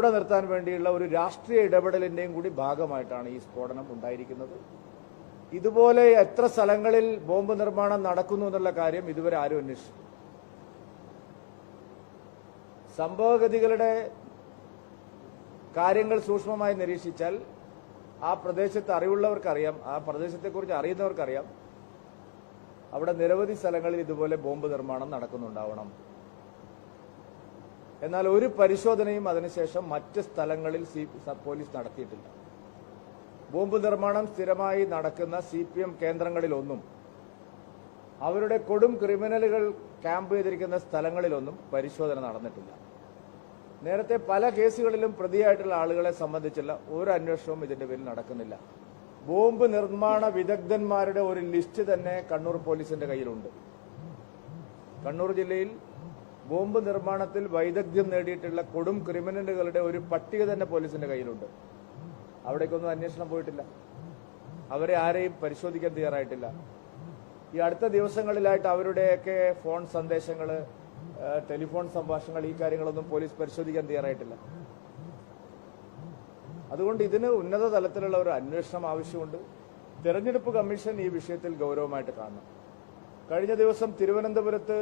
കൂടെ നിർത്താൻ വേണ്ടിയുള്ള ഒരു രാഷ്ട്രീയ ഇടപെടലിന്റെയും കൂടി ഭാഗമായിട്ടാണ് ഈ സ്ഫോടനം ഉണ്ടായിരിക്കുന്നത്. ഇതുപോലെ എത്ര സ്ഥലങ്ങളിൽ ബോംബ് നിർമ്മാണം നടക്കുന്നു എന്നുള്ള കാര്യം ഇതുവരെ ആരും അന്വേഷിച്ചു. സംഭവഗതികളുടെ കാര്യങ്ങൾ സൂക്ഷ്മമായി നിരീക്ഷിച്ചാൽ ആ പ്രദേശത്ത് അറിവുള്ളവർക്കറിയാം, ആ പ്രദേശത്തെക്കുറിച്ച് അറിയുന്നവർക്കറിയാം, അവിടെ നിരവധി സ്ഥലങ്ങളിൽ ഇതുപോലെ ബോംബ് നിർമ്മാണം നടക്കുന്നുണ്ടാവണം. എന്നാൽ ഒരു പരിശോധനയും അതിനുശേഷം മറ്റ് സ്ഥലങ്ങളിൽ പോലീസ് നടത്തിയിട്ടില്ല. ബോംബ് നിർമ്മാണം സ്ഥിരമായി നടക്കുന്ന CPM കേന്ദ്രങ്ങളിലൊന്നും, അവരുടെ കൊടും ക്രിമിനലുകൾ ക്യാമ്പ് ചെയ്തിരിക്കുന്ന സ്ഥലങ്ങളിലൊന്നും പരിശോധന നടന്നിട്ടില്ല. നേരത്തെ പല കേസുകളിലും പ്രതിയായിട്ടുള്ള ആളുകളെ സംബന്ധിച്ചുള്ള ഒരു അന്വേഷണവും ഇതിന്റെ പേരിൽ നടക്കുന്നില്ല. ബോംബ് നിർമ്മാണ വിദഗ്ധന്മാരുടെ ഒരു ലിസ്റ്റ് തന്നെ കണ്ണൂർ പോലീസിന്റെ കയ്യിലുണ്ട്. കണ്ണൂർ ജില്ലയിൽ ബോംബ് നിർമ്മാണത്തിൽ വൈദഗ്ധ്യം നേടിയിട്ടുള്ള കൊടും ക്രിമിനലുകളുടെ ഒരു പട്ടിക തന്നെ പോലീസിന്റെ കയ്യിലുണ്ട്. അവിടേക്കൊന്നും അന്വേഷണം പോയിട്ടില്ല. അവരെ ആരെയും പരിശോധിക്കാൻ തയ്യാറായിട്ടില്ല. ഈ അടുത്ത ദിവസങ്ങളിലായിട്ട് അവരുടെയൊക്കെ ഫോൺ സന്ദേശങ്ങൾ, ടെലിഫോൺ സംഭാഷണങ്ങൾ, ഈ കാര്യങ്ങളൊന്നും പോലീസ് പരിശോധിക്കാൻ തയ്യാറായിട്ടില്ല. അതുകൊണ്ട് ഇതിന് ഉന്നത തലത്തിലുള്ള ഒരു അന്വേഷണം ആവശ്യമുണ്ട്. തെരഞ്ഞെടുപ്പ് കമ്മീഷൻ ഈ വിഷയത്തിൽ ഗൗരവമായിട്ട് കാണണം. കഴിഞ്ഞ ദിവസം തിരുവനന്തപുരത്ത്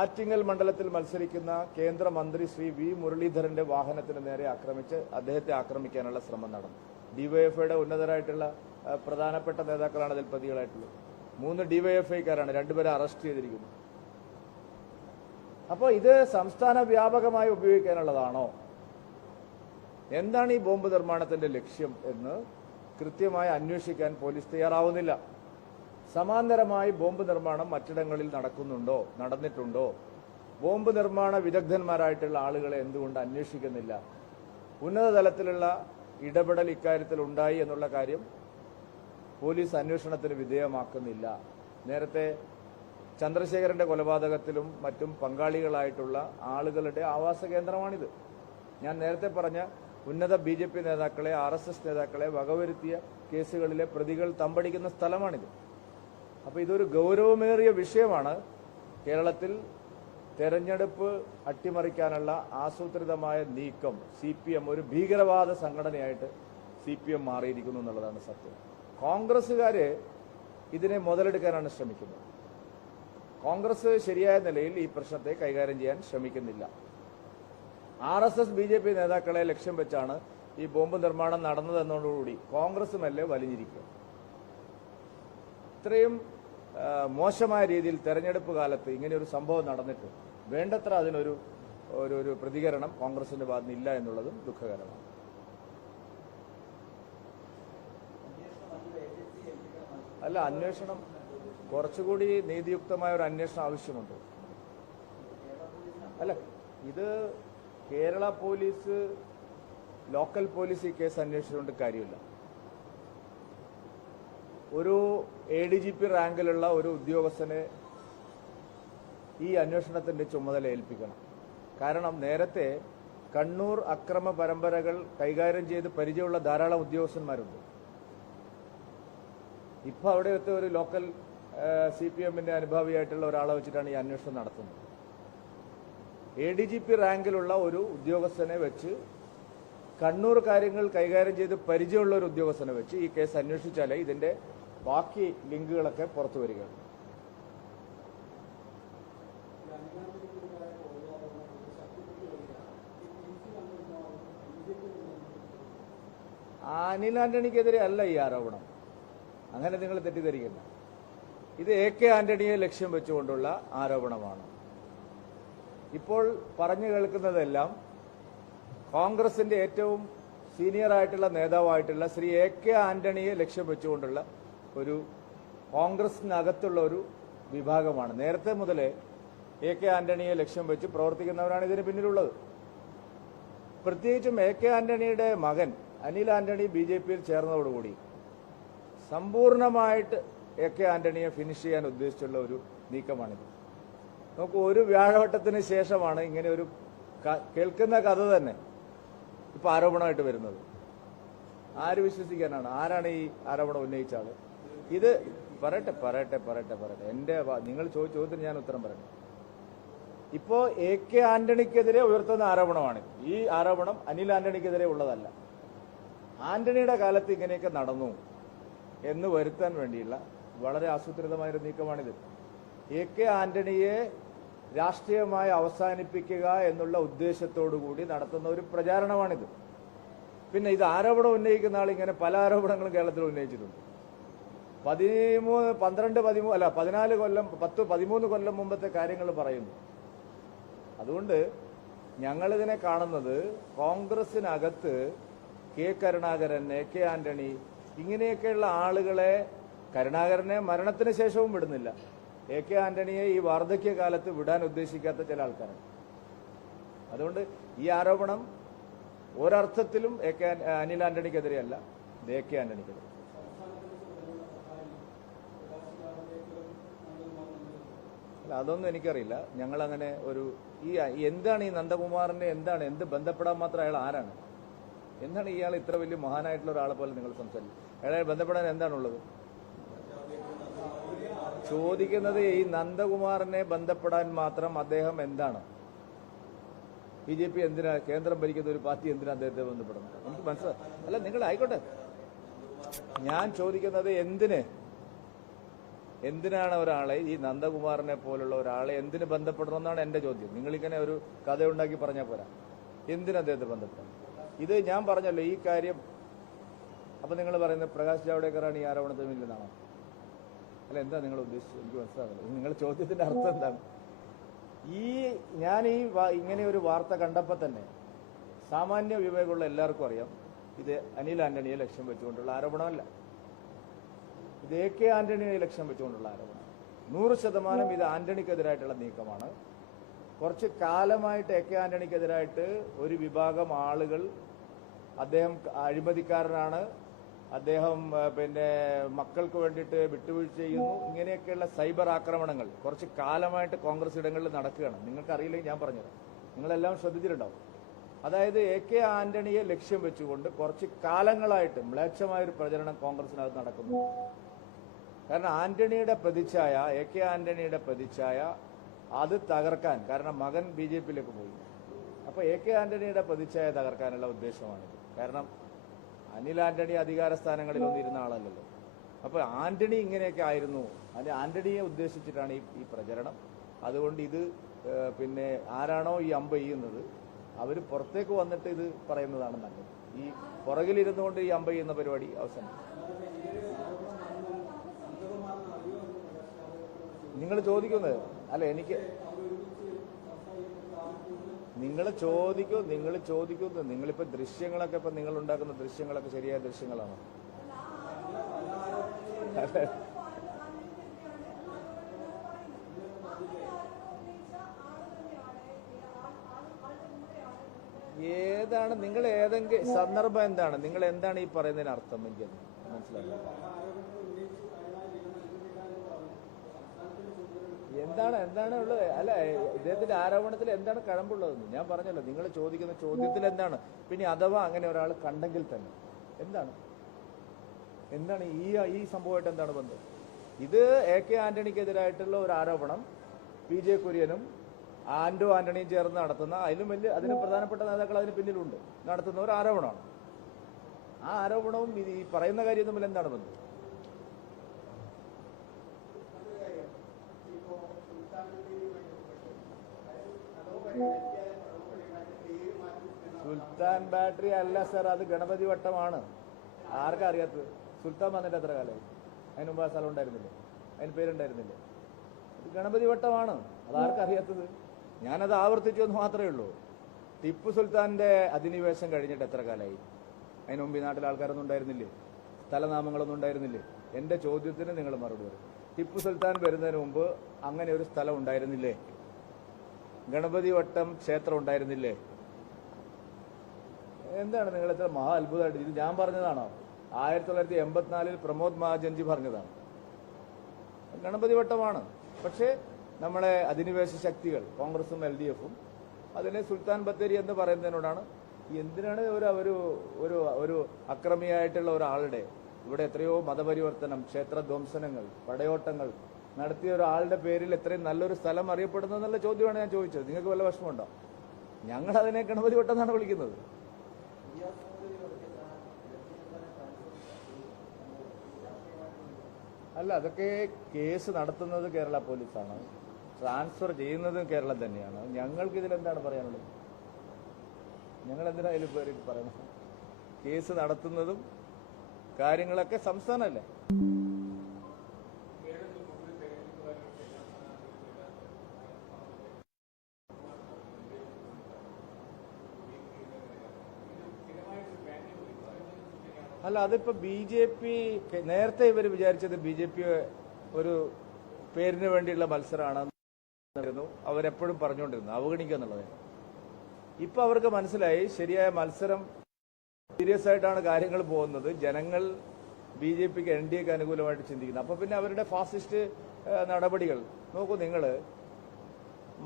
ആറ്റിങ്ങൽ മണ്ഡലത്തിൽ മത്സരിക്കുന്ന കേന്ദ്രമന്ത്രി ശ്രീ വി മുരളീധരന്റെ വാഹനത്തിന് നേരെ ആക്രമിച്ച് അദ്ദേഹത്തെ ആക്രമിക്കാനുള്ള ശ്രമം നടന്നു. ഡിവൈഎഫ്ഐയുടെ ഉന്നതരായിട്ടുള്ള പ്രധാനപ്പെട്ട നേതാക്കളാണ് അതിൽ പ്രതികളായിട്ടുള്ളത്. 3 ഡിവൈഎഫ്ഐക്കാരാണ്, 2 പേരെ അറസ്റ്റ് ചെയ്തിരിക്കുന്നു. അപ്പോൾ ഇത് സംസ്ഥാന വ്യാപകമായി ഉപയോഗിക്കാനുള്ളതാണോ? എന്താണ് ഈ ബോംബ് നിർമ്മാണത്തിന്റെ ലക്ഷ്യം എന്ന് കൃത്യമായി അന്വേഷിക്കാൻ പോലീസ് തയ്യാറാവുന്നില്ല. സമാന്തരമായി ബോംബ് നിർമ്മാണം മറ്റിടങ്ങളിൽ നടന്നിട്ടുണ്ടോ? ബോംബ് നിർമ്മാണ വിദഗ്ധന്മാരായിട്ടുള്ള ആളുകളെ എന്തുകൊണ്ട് അന്വേഷിക്കുന്നില്ല? ഉന്നത തലത്തിലുള്ള ഇടപെടൽ ഇക്കാര്യത്തിൽ ഉണ്ടായി എന്നുള്ള കാര്യം പോലീസ് അന്വേഷണത്തിന് വിധേയമാക്കുന്നില്ല. നേരത്തെ ചന്ദ്രശേഖരന്റെ കൊലപാതകത്തിലും മറ്റും പങ്കാളികളായിട്ടുള്ള ആളുകളുടെ ആവാസ കേന്ദ്രമാണിത്. ഞാൻ നേരത്തെ പറഞ്ഞ ഉന്നത BJP നേതാക്കളെ, RSS നേതാക്കളെ വകവരുത്തിയ കേസുകളിലെ പ്രതികൾ തമ്പടിക്കുന്ന സ്ഥലമാണിത്. അപ്പോൾ ഇതൊരു ഗൗരവമേറിയ വിഷയമാണ്. കേരളത്തിൽ തെരഞ്ഞെടുപ്പ് അട്ടിമറിക്കാനുള്ള ആസൂത്രിതമായ നീക്കം CPM ഒരു ഭീകരവാദ സംഘടനയായിട്ട് CPM മാറിയിരിക്കുന്നു എന്നുള്ളതാണ് സത്യം. കോൺഗ്രസ്സുകാര് ഇതിനെ മുതലെടുക്കാനാണ് ശ്രമിക്കുന്നത്. കോൺഗ്രസ് ശരിയായ നിലയിൽ ഈ പ്രശ്നത്തെ കൈകാര്യം ചെയ്യാൻ ശ്രമിക്കുന്നില്ല. RSS BJP നേതാക്കളെ ലക്ഷ്യം വെച്ചാണ് ഈ ബോംബ് നിർമ്മാണം നടന്നതെന്നതോടുകൂടി കോൺഗ്രസ് മെല്ലെ വലിഞ്ഞിരിക്കുക. ഇത്രയും മോശമായ രീതിയിൽ തെരഞ്ഞെടുപ്പ് കാലത്ത് ഇങ്ങനെയൊരു സംഭവം നടന്നിട്ട് വേണ്ടത്ര അതിനൊരു ഒരു പ്രതികരണം കോൺഗ്രസിന്റെ ഭാഗത്ത് ഇല്ല എന്നുള്ളതും ദുഃഖകരമാണ്. അല്ല, അന്വേഷണം കുറച്ചുകൂടി നീതിയുക്തമായ ഒരു അന്വേഷണം ആവശ്യമുണ്ട്. അല്ല, ഇത് കേരള പോലീസ്, ലോക്കൽ പോലീസ് ഈ കേസ് അന്വേഷിച്ചുകൊണ്ട് കാര്യമില്ല. ഒരു ADGP റാങ്കിലുള്ള ഒരു ഉദ്യോഗസ്ഥനെ ഈ അന്വേഷണത്തിന്റെ ചുമതല ഏൽപ്പിക്കണം. കാരണം നേരത്തെ കണ്ണൂർ അക്രമ പരമ്പരകൾ കൈകാര്യം ചെയ്ത് പരിചയമുള്ള ധാരാളം ഉദ്യോഗസ്ഥന്മാരുണ്ട്. ഇപ്പൊ അവിടെയൊക്കെ ഒരു ലോക്കൽ CPMന്റെ അനുഭാവിയായിട്ടുള്ള ഒരാളെ വെച്ചിട്ടാണ് ഈ അന്വേഷണം നടത്തുന്നത്. ADGP റാങ്കിലുള്ള ഒരു ഉദ്യോഗസ്ഥനെ വെച്ച്, കണ്ണൂർ കാര്യങ്ങൾ കൈകാര്യം ചെയ്ത് പരിചയമുള്ള ഒരു ഉദ്യോഗസ്ഥനെ വെച്ച് ഈ കേസ് അന്വേഷിച്ചാലേ ഇതിന്റെ ബാക്കി ലിങ്കുകളൊക്കെ പുറത്തു വരികയാണ്. അനിൽ ആന്റണിക്കെതിരെ അല്ല ഈ ആരോപണം. അങ്ങനെ നിങ്ങൾ തെറ്റിദ്ധരിക്കണ്ട. ഇത് AK ആന്റണിയെ ലക്ഷ്യം വെച്ചുകൊണ്ടുള്ള ആരോപണമാണ്. ഇപ്പോൾ പറഞ്ഞു കേൾക്കുന്നതെല്ലാം കോൺഗ്രസിന്റെ ഏറ്റവും സീനിയർ ആയിട്ടുള്ള നേതാവായിട്ടുള്ള ശ്രീ AK ആന്റണിയെ ലക്ഷ്യം വെച്ചുകൊണ്ടുള്ള ഒരു കോൺഗ്രസിനകത്തുള്ള ഒരു വിഭാഗമാണ്. നേരത്തെ മുതലേ AK ആന്റണിയെ ലക്ഷ്യം വെച്ച് പ്രവർത്തിക്കുന്നവരാണ് ഇതിന് പിന്നിലുള്ളത്. പ്രത്യേകിച്ചും AK ആന്റണിയുടെ മകൻ അനിൽ ആന്റണി BJPയിൽ ചേർന്നതോടുകൂടി സമ്പൂർണമായിട്ട് AK ആന്റണിയെ ഫിനിഷ് ചെയ്യാൻ ഉദ്ദേശിച്ചുള്ള ഒരു നീക്കമാണിത്. നമുക്ക് ഒരു വ്യാഴവട്ടത്തിന് ശേഷമാണ് ഇങ്ങനെ ഒരു കേൾക്കുന്ന കഥ തന്നെ ഇപ്പൊ ആരോപണമായിട്ട് വരുന്നത്. ആര് വിശ്വസിക്കാനാണ്? ആരാണ് ഈ ആരോപണം ഉന്നയിച്ച ആള്? ഇത് പറയട്ടെ. നിങ്ങൾ ചോദ്യത്തിന് ഞാൻ ഉത്തരം പറയട്ടെ. ഇപ്പോ AK ആന്റണിക്കെതിരെ ഉയർത്തുന്ന ആരോപണമാണ്. ഈ ആരോപണം അനിൽ ആന്റണിക്കെതിരെ ഉള്ളതല്ല. ആന്റണിയുടെ കാലത്ത് ഇങ്ങനെയൊക്കെ നടന്നു എന്ന് വരുത്താൻ വേണ്ടിയുള്ള വളരെ ആസൂത്രിതമായൊരു നീക്കമാണിത്. AK ആന്റണിയെ രാഷ്ട്രീയമായി അവസാനിപ്പിക്കുക എന്നുള്ള ഉദ്ദേശത്തോടു കൂടി നടത്തുന്ന ഒരു പ്രചാരണമാണിത്. പിന്നെ ഇത് ആരോപണം ഉന്നയിക്കുന്ന ആൾ ഇങ്ങനെ പല ആരോപണങ്ങളും കേരളത്തിൽ ഉന്നയിച്ചിട്ടുണ്ട്. 14 കൊല്ലം 13 കൊല്ലം മുമ്പത്തെ കാര്യങ്ങൾ പറയുന്നു. അതുകൊണ്ട് ഞങ്ങളിതിനെ കാണുന്നത് കോൺഗ്രസിനകത്ത് കരുണാകരൻ, AK ആന്റണി ഇങ്ങനെയൊക്കെയുള്ള ആളുകളെ, കരുണാകരനെ മരണത്തിന് ശേഷവും വിടുന്നില്ല, AK ആന്റണിയെ ഈ വാർദ്ധക്യകാലത്ത് വിടാൻ ഉദ്ദേശിക്കാത്ത ചില ആൾക്കാരാണ്. അതുകൊണ്ട് ഈ ആരോപണം ഒരർത്ഥത്തിലും അനിൽ ആന്റണിക്കെതിരെയല്ല, AK ആന്റണിക്കെതിരെ. അല്ല, അതൊന്നും എനിക്കറിയില്ല. ഞങ്ങളങ്ങനെ എന്താണ് ഈ നന്ദകുമാറിനെ എന്ത് ബന്ധപ്പെടാൻ മാത്രം അയാൾ ആരാണ്? എന്താണ് ഇയാൾ ഇത്ര വലിയ മഹാനായിട്ടുള്ള ഒരാളെ പോലെ നിങ്ങൾ സംസാരിക്കും? അയാളെ ബന്ധപ്പെടാൻ എന്താണുള്ളത്? ചോദിക്കുന്നത് ഈ നന്ദകുമാറിനെ ബന്ധപ്പെടാൻ മാത്രം അദ്ദേഹം എന്താണ്? BJP എന്തിനാ, കേന്ദ്രം ഭരിക്കുന്ന ഒരു പാർട്ടി എന്തിനാ അദ്ദേഹത്തെ ബന്ധപ്പെടുന്നത്? എനിക്ക് മനസ്സിലായി. അല്ല, നിങ്ങൾ ആയിക്കോട്ടെ, ഞാൻ ചോദിക്കുന്നത് എന്തിനാണ് ഒരാളെ, ഈ നന്ദകുമാറിനെ പോലുള്ള ഒരാളെ എന്തിന് ബന്ധപ്പെടണമെന്നാണ് എന്റെ ചോദ്യം. നിങ്ങളിങ്ങനെ ഒരു കഥ ഉണ്ടാക്കി പറഞ്ഞാൽ പോരാ. എന്തിനാ അദ്ദേഹത്തെ ബന്ധപ്പെടണം? ഇത് ഞാൻ പറഞ്ഞല്ലോ ഈ കാര്യം. അപ്പൊ നിങ്ങൾ പറയുന്നത് പ്രകാശ് ജാവ്ദേക്കറാണ് ഈ ആരോപണത്തിന് പിന്നിലെന്നാണോ? അല്ല, എന്താ നിങ്ങൾ ഉദ്ദേശിച്ചത്? എനിക്ക് മനസ്സിലാകുന്നത് നിങ്ങളുടെ ചോദ്യത്തിന്റെ അർത്ഥം എന്താണ്? ഞാൻ ഇങ്ങനെ ഒരു വാർത്ത കണ്ടപ്പോൾ തന്നെ സാമാന്യ വിവേകമുള്ള എല്ലാവർക്കും അറിയാം ഇത് അനിൽ ആന്റണിയെ ലക്ഷ്യം വെച്ചുകൊണ്ടുള്ള ആരോപണമല്ല. ഇത് AK ആന്റണിയെ ലക്ഷ്യം വെച്ചുകൊണ്ടുള്ള ആരോപണം. 100% ഇത് ആന്റണിക്കെതിരായിട്ടുള്ള നീക്കമാണ്. കുറച്ച് കാലമായിട്ട് AK ആന്റണിക്കെതിരായിട്ട് ഒരു വിഭാഗം ആളുകൾ, അദ്ദേഹം അഴിമതിക്കാരനാണ്, അദ്ദേഹം മക്കൾക്ക് വേണ്ടിയിട്ട് വിട്ടുവീഴ്ച ചെയ്യുന്നു, ഇങ്ങനെയൊക്കെയുള്ള സൈബർ ആക്രമണങ്ങൾ കുറച്ച് കാലമായിട്ട് കോൺഗ്രസ് ഇടങ്ങളിൽ നടക്കുകയാണ്. നിങ്ങൾക്കറിയില്ലെങ്കിൽ ഞാൻ പറഞ്ഞുതരാം, നിങ്ങളെല്ലാം ശ്രദ്ധിച്ചിട്ടുണ്ടാവും. അതായത് AK ആന്റണിയെ ലക്ഷ്യം വെച്ചുകൊണ്ട് കുറച്ച് കാലങ്ങളായിട്ട് മ്ലേച്ഛമായൊരു പ്രചരണം കോൺഗ്രസിനകത്ത് നടക്കുന്നു. കാരണം ആന്റണിയുടെ പ്രതിച്ഛായ, AK ആന്റണിയുടെ പ്രതിച്ഛായ അത് തകർക്കാൻ, കാരണം മകൻ BJPയിലേക്ക് പോയി. അപ്പൊ AK ആന്റണിയുടെ പ്രതിച്ഛായ തകർക്കാനുള്ള ഉദ്ദേശമാണിത്. കാരണം അനിൽ ആന്റണി അധികാര സ്ഥാനങ്ങളിലൊന്നും ഇരുന്ന ആളല്ലല്ലോ. അപ്പൊ ആന്റണി ഇങ്ങനെയൊക്കെ ആയിരുന്നു, ആന്റണിയെ ഉദ്ദേശിച്ചിട്ടാണ് ഈ പ്രചരണം. അതുകൊണ്ട് ഇത് ആരാണോ ഈ അമ്പ ചെയ്യുന്നത് അവർ പുറത്തേക്ക് വന്നിട്ട് ഇത് പറയുന്നതാണ് നല്ലത്. ഈ പുറകിലിരുന്നുകൊണ്ട് ഈ അമ്പ ചെയ്യുന്ന പരിപാടി അവസാനം. നിങ്ങൾ ചോദിക്കുന്നത് അല്ല, എനിക്ക് നിങ്ങൾ ചോദിക്കുന്നത് നിങ്ങളിപ്പോ ദൃശ്യങ്ങളൊക്കെ നിങ്ങൾ ഉണ്ടാക്കുന്ന ദൃശ്യങ്ങളൊക്കെ ശരിയായ ദൃശ്യങ്ങളാണോ? ഏതാണ് നിങ്ങൾ ഏതെങ്കിലും സന്ദർഭം എന്താണ്? നിങ്ങൾ എന്താണ് ഈ പറയുന്നതിന് അർത്ഥം? എനിക്ക് മനസ്സിലായില്ല. എന്താണ് ഉള്ളത്? അല്ല, ഇദ്ദേഹത്തിന്റെ ആരോപണത്തിൽ എന്താണ് കഴമ്പുള്ളതെന്ന് ഞാൻ പറഞ്ഞല്ലോ. നിങ്ങൾ ചോദിക്കുന്ന ചോദ്യത്തിൽ എന്താണ്? പിന്നെ അഥവാ അങ്ങനെ ഒരാൾ കണ്ടെങ്കിൽ തന്നെ എന്താണ് ഈ സംഭവമായിട്ട് എന്താണ് ബന്ധം? ഇത് AK ആന്റണിക്കെതിരായിട്ടുള്ള ഒരു ആരോപണം PJ കുര്യനും ആന്റണിയും ചേർന്ന് നടത്തുന്ന, അതിന് പ്രധാനപ്പെട്ട നേതാക്കൾ അതിന് പിന്നിലുണ്ട്, നടത്തുന്ന ഒരു ആരോപണമാണ്. ആ ആരോപണവും ഈ പറയുന്ന കാര്യം തമ്മിൽ എന്താണ് ബന്ധം? സുൽത്താൻ ബാറ്ററി അല്ല സർ, അത് ഗണപതി വട്ടമാണ്. ആർക്കാ അറിയാത്തത്? സുൽത്താൻ വന്നിട്ട് എത്ര കാലമായി? അതിന് മുമ്പ് ആ സ്ഥലം ഉണ്ടായിരുന്നില്ലേ? അതിന് പേരുണ്ടായിരുന്നില്ലേ? ഇത് ഗണപതി വട്ടമാണ്. അതാർക്കറിയാത്തത്? ഞാനത് ആവർത്തിച്ചു എന്ന് മാത്രമേ ഉള്ളൂ. ടിപ്പു സുൽത്താന്റെ അധിനിവേശം കഴിഞ്ഞിട്ട് എത്ര കാലമായി? അതിന് മുമ്പ് ഈ നാട്ടിൽ ആൾക്കാരൊന്നും ഉണ്ടായിരുന്നില്ലേ? സ്ഥലനാമങ്ങളൊന്നും ഉണ്ടായിരുന്നില്ലേ? എന്റെ ചോദ്യത്തിന് നിങ്ങൾ മറുപടി പറയും. ടിപ്പു സുൽത്താൻ വരുന്നതിന് മുമ്പ് അങ്ങനെ ഒരു സ്ഥലം ഉണ്ടായിരുന്നില്ലേ? ഗണപതി വട്ടം ക്ഷേത്രം ഉണ്ടായിരുന്നില്ലേ? എന്താണ് നിങ്ങൾ എത്ര മഹാ അത്ഭുതമായിട്ട്? ഇത് ഞാൻ പറഞ്ഞതാണോ? 1984 പ്രമോദ് മഹാജൻജി പറഞ്ഞതാണ്. ഗണപതി വട്ടമാണ്. പക്ഷേ നമ്മളെ അധിനിവേശ ശക്തികൾ കോൺഗ്രസും LDFും അതിനെ സുൽത്താൻ ബത്തേരി എന്ന് പറയുന്നതിനോടാണ്. എന്തിനാണ് ഒരു അക്രമിയായിട്ടുള്ള ഒരാളുടെ ഇവിടെ എത്രയോ മതപരിവർത്തനം, ക്ഷേത്രധ്വംസനങ്ങൾ, പടയോട്ടങ്ങൾ, നടത്തിയ ഒരാളുടെ പേരിൽ എത്രയും നല്ലൊരു സ്ഥലം അറിയപ്പെടുന്നു എന്നുള്ള ചോദ്യമാണ് ഞാൻ ചോദിച്ചത്. നിങ്ങൾക്ക് വല്ല വിഷമമുണ്ടോ? ഞങ്ങൾ അതിനെ ഗണപതി വട്ടെന്നാണ് വിളിക്കുന്നത്. അല്ല, അതൊക്കെ കേസ് നടത്തുന്നത് കേരള പോലീസാണ്, ട്രാൻസ്ഫർ ചെയ്യുന്നതും കേരളം തന്നെയാണ്. ഞങ്ങൾക്ക് ഇതിലെന്താണ് പറയാനുള്ളത്? ഞങ്ങൾ എന്തിനാ അതിൽ പറയണം? കേസ് നടത്തുന്നതും കാര്യങ്ങളൊക്കെ സംസ്ഥാനമല്ലേ. അല്ല, അതിപ്പോ BJP നേരത്തെ ഇവർ വിചാരിച്ചത് BJP ഒരു പേരിന് വേണ്ടിയുള്ള മത്സരമാണെന്ന് അവരെപ്പോഴും പറഞ്ഞുകൊണ്ടിരുന്നു, അവഗണിക്കുക എന്നുള്ളത്. ഇപ്പൊ അവർക്ക് മനസ്സിലായി ശരിയായ മത്സരം, സീരിയസ് ആയിട്ടാണ് കാര്യങ്ങൾ പോകുന്നത്. ജനങ്ങൾ BJPക്ക് NDAക്ക് അനുകൂലമായിട്ട് ചിന്തിക്കുന്നു. അപ്പൊ പിന്നെ അവരുടെ ഫാസിസ്റ്റ് നടപടികൾ നോക്കൂ. നിങ്ങൾ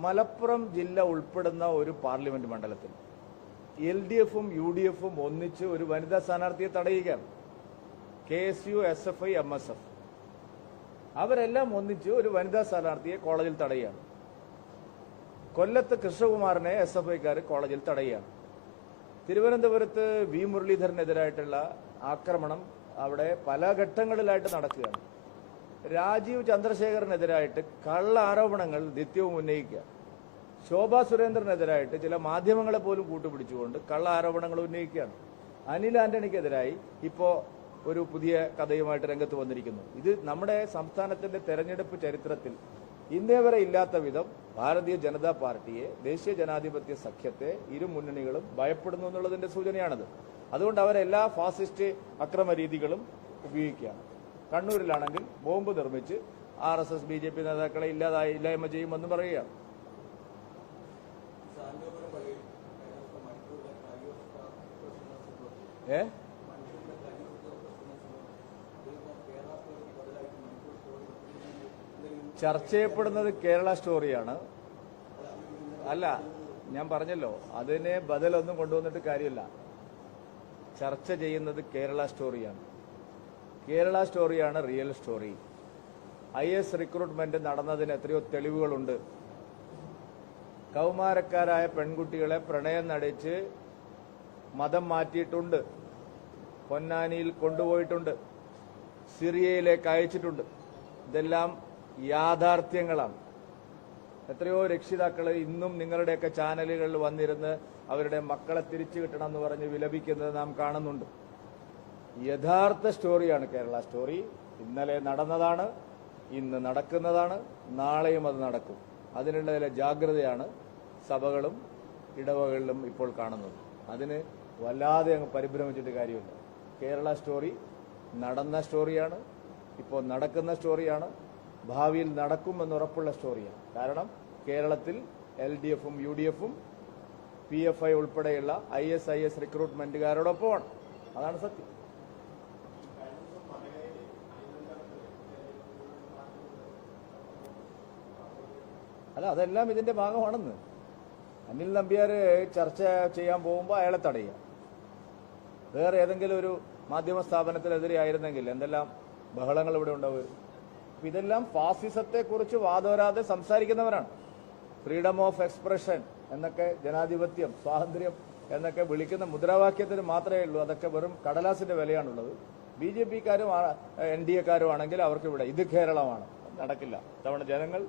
മലപ്പുറം ജില്ല ഉൾപ്പെടുന്ന ഒരു പാർലമെന്റ് മണ്ഡലത്തിൽ LDFും UDFും ഒന്നിച്ച് ഒരു വനിതാ സ്ഥാനാർത്ഥിയെ തടയുകയാണ്. KSU, SFI, MSF അവരെല്ലാം ഒന്നിച്ച് ഒരു വനിതാ സ്ഥാനാർത്ഥിയെ കോളേജിൽ തടയുകയാണ്. കൊല്ലത്ത് കൃഷ്ണകുമാറിനെ SFIക്കാർ കോളേജിൽ തടയുകയാണ്. തിരുവനന്തപുരത്ത് V. മുരളീധരനെതിരായിട്ടുള്ള ആക്രമണം അവിടെ പല ഘട്ടങ്ങളിലായിട്ട് നടക്കുകയാണ്. രാജീവ് ചന്ദ്രശേഖറിനെതിരായിട്ട് കള്ള ആരോപണങ്ങൾ നിത്യവും ഉന്നയിക്കുക. ശോഭാ സുരേന്ദ്രനെതിരായിട്ട് ചില മാധ്യമങ്ങളെ പോലും കൂട്ടുപിടിച്ചുകൊണ്ട് കള്ള ആരോപണങ്ങൾ ഉന്നയിക്കുകയാണ്. അനിൽ ആന്റണിക്കെതിരായി ഇപ്പോ ഒരു പുതിയ കഥയുമായിട്ട് രംഗത്ത് വന്നിരിക്കുന്നു. ഇത് നമ്മുടെ സംസ്ഥാനത്തിന്റെ തെരഞ്ഞെടുപ്പ് ചരിത്രത്തിൽ ഇന്നേ വരെ ഇല്ലാത്ത വിധം ഭാരതീയ ജനതാ പാർട്ടിയെ, ദേശീയ ജനാധിപത്യ സഖ്യത്തെ ഇരു മുന്നണികളും ഭയപ്പെടുന്നു എന്നുള്ളതിന്റെ സൂചനയാണത്. അതുകൊണ്ട് അവരെല്ലാ ഫാസിസ്റ്റ് അക്രമ രീതികളും ഉപയോഗിക്കുകയാണ്. കണ്ണൂരിലാണെങ്കിൽ ബോംബ് നിർമ്മിച്ച് RSS BJP നേതാക്കളെ ഇല്ലായ്മ ചെയ്യുമെന്ന് പറയുകയാണ്. ചർച്ച ചെയ്യപ്പെടുന്നത് കേരള സ്റ്റോറിയാണ്. അല്ല, ഞാൻ പറഞ്ഞല്ലോ, അതിനെ ബദലൊന്നും കൊണ്ടുവന്നിട്ട് കാര്യമില്ല. ചർച്ച ചെയ്യുന്നത് കേരള സ്റ്റോറിയാണ്. കേരള സ്റ്റോറിയാണ് റിയൽ സ്റ്റോറി. IS റിക്രൂട്ട്മെന്റ് നടന്നതിന് എത്രയോ തെളിവുകളുണ്ട്. കൗമാരക്കാരായ പെൺകുട്ടികളെ പ്രണയം നടിച്ച് മതം മാറ്റിയിട്ടുണ്ട്, പൊന്നാനിയിൽ കൊണ്ടുപോയിട്ടുണ്ട്, സിറിയയിലേക്ക് അയച്ചിട്ടുണ്ട്. ഇതെല്ലാം യാഥാർത്ഥ്യങ്ങളാണ്. എത്രയോ രക്ഷിതാക്കൾ ഇന്നും നിങ്ങളുടെയൊക്കെ ചാനലുകളിൽ വന്നിരുന്ന് അവരുടെ മക്കളെ തിരിച്ചു കിട്ടണമെന്ന് പറഞ്ഞ് വിലപിക്കുന്നത് നാം കാണുന്നുണ്ട്. യഥാർത്ഥ സ്റ്റോറിയാണ് കേരള സ്റ്റോറി. ഇന്നലെ നടന്നതാണ്, ഇന്ന് നടക്കുന്നതാണ്, നാളെയും അത് നടക്കും. അതിനുള്ള ചില ജാഗ്രതയാണ് സഭകളും ഇടവകളിലും ഇപ്പോൾ കാണുന്നത്. അതിന് വല്ലാതെ അങ്ങ് പരിഭ്രമിച്ചിട്ട് കാര്യമില്ല. കേരള സ്റ്റോറി നടന്ന സ്റ്റോറിയാണ്, ഇപ്പോൾ നടക്കുന്ന സ്റ്റോറിയാണ്, ഭാവിയിൽ നടക്കുമെന്നുറപ്പുള്ള സ്റ്റോറിയാണ്. കാരണം കേരളത്തിൽ LDFും UDFും PFI ഉൾപ്പെടെയുള്ള IS റിക്രൂട്ട്മെന്റുകാരോടൊപ്പമാണ്. അതാണ് സത്യം. അല്ല, അതെല്ലാം ഇതിന്റെ ഭാഗമാണെന്ന്. അനിൽ നമ്പ്യാർ ചർച്ച ചെയ്യാൻ പോകുമ്പോൾ അയാളെ തടയുക. വേറെ ഏതെങ്കിലും ഒരു മാധ്യമ സ്ഥാപനത്തിനെതിരെ ആയിരുന്നെങ്കിൽ എന്തെല്ലാം ബഹളങ്ങൾ ഇവിടെ ഉണ്ടാവും. ഇതെല്ലാം ഫാസിസത്തെക്കുറിച്ച് വാദോരാതെ സംസാരിക്കുന്നവരാണ്. ഫ്രീഡം ഓഫ് എക്സ്പ്രഷൻ എന്നൊക്കെ, ജനാധിപത്യം, സ്വാതന്ത്ര്യം എന്നൊക്കെ വിളിക്കുന്ന മുദ്രാവാക്യത്തിന് മാത്രമേ ഉള്ളൂ. അതൊക്കെ വെറും കടലാസിന്റെ വിലയാണുള്ളത്. BJPക്കാരും NDAക്കാരും ആണെങ്കിൽ അവർക്ക് ഇവിടെ ഇത് കേരളമാണ്, നടക്കില്ല. തവണ ജനങ്ങൾ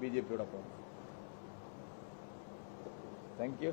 BJPയോടൊപ്പം. Thank you.